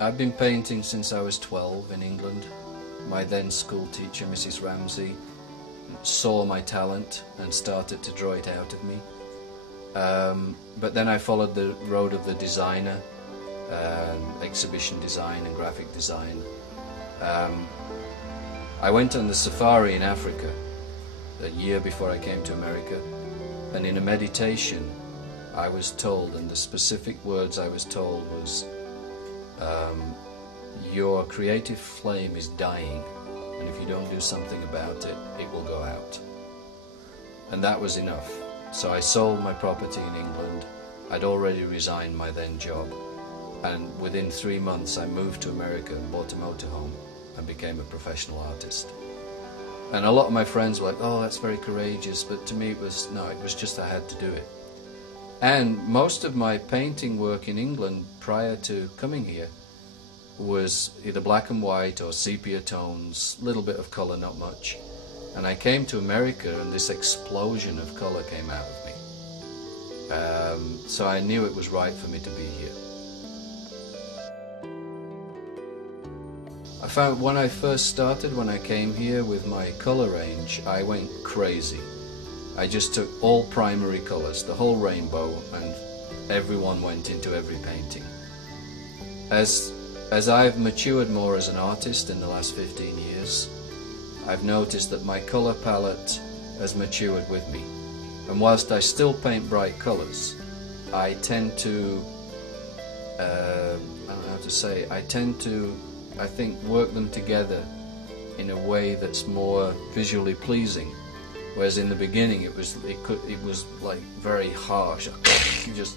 I've been painting since I was 12 in England. My then school teacher, Mrs. Ramsey, saw my talent and started to draw it out of me. But then I followed the road of the designer, exhibition design and graphic design. I went on the safari in Africa a year before I came to America, and in a meditation I was told, and the specific words I was told was, your creative flame is dying, and if you don't do something about it, it will go out. And that was enough. So I sold my property in England. I'd already resigned my then job, and within 3 months I moved to America and bought a motorhome and became a professional artist. And a lot of my friends were like, oh, that's very courageous, but to me it was just I had to do it. And most of my painting work in England prior to coming here was either black and white or sepia tones, little bit of colour, not much. And I came to America and this explosion of colour came out of me. So I knew it was right for me to be here. I found when I first started, when I came here with my colour range, I went crazy. I just took all primary colours, the whole rainbow, and everyone went into every painting. As I've matured more as an artist in the last 15 years, I've noticed that my colour palette has matured with me. And whilst I still paint bright colours, I tend to, I don't know how to say, I think, work them together in a way that's more visually pleasing. Whereas in the beginning it was like very harsh, just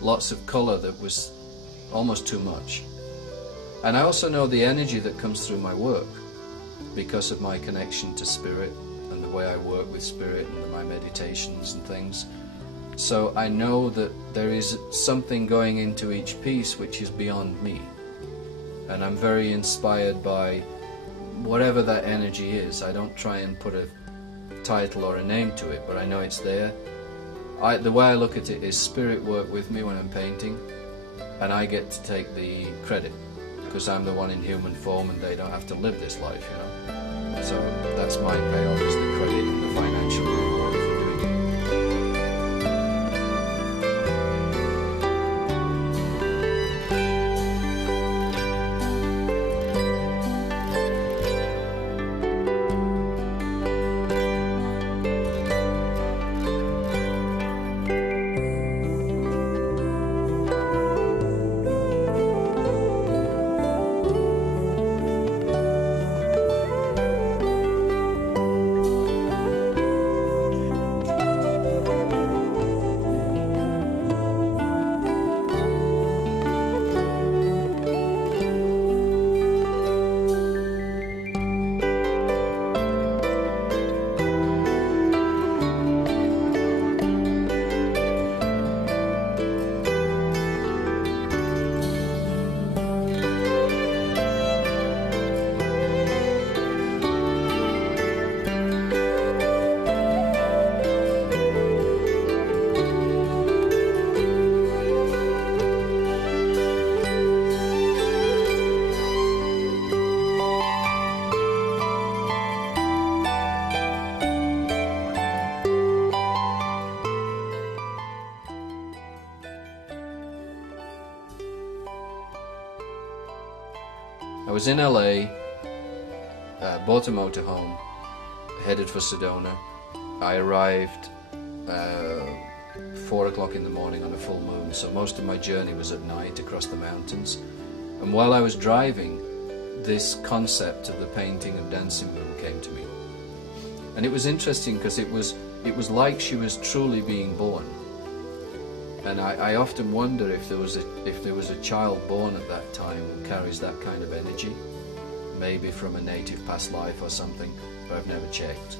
lots of colour that was almost too much. And I also know the energy that comes through my work because of my connection to spirit and the way I work with spirit and my meditations and things. So I know that there is something going into each piece which is beyond me. And I'm very inspired by whatever that energy is. I don't try and put a title or a name to it, but I know it's there. The way I look at it is spirit work with me when I'm painting, and I get to take the credit because I'm the one in human form and they don't have to live this life, you know. So that's my payoff, is the credit and the financial reward for doing it. I was in LA, bought a motorhome, headed for Sedona. I arrived 4 o'clock in the morning on a full moon, so most of my journey was at night across the mountains. And while I was driving, this concept of the painting of Dancingmoon came to me. And it was interesting because it was like she was truly being born. And I often wonder if there was a child born at that time who carries that kind of energy, maybe from a native past life or something, but I've never checked.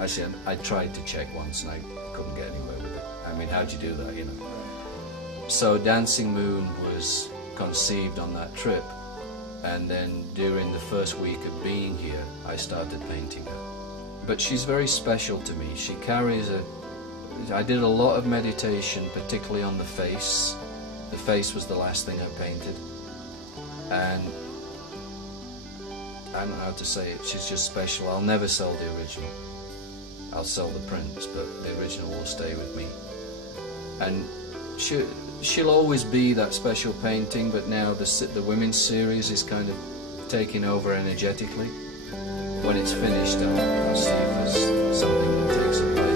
Actually, I tried to check once and I couldn't get anywhere with it. I mean, how'd you do that, you know? So Dancingmoon was conceived on that trip, and then during the first week of being here, I started painting her. But she's very special to me. She carries I did a lot of meditation, particularly on the face. The face was the last thing I painted. and I don't know how to say it, she's just special. I'll never sell the original. I'll sell the prints, but the original will stay with me. And she'll always be that special painting, but now the women's series is kind of taking over energetically. When it's finished, I'll see if there's something that takes a place.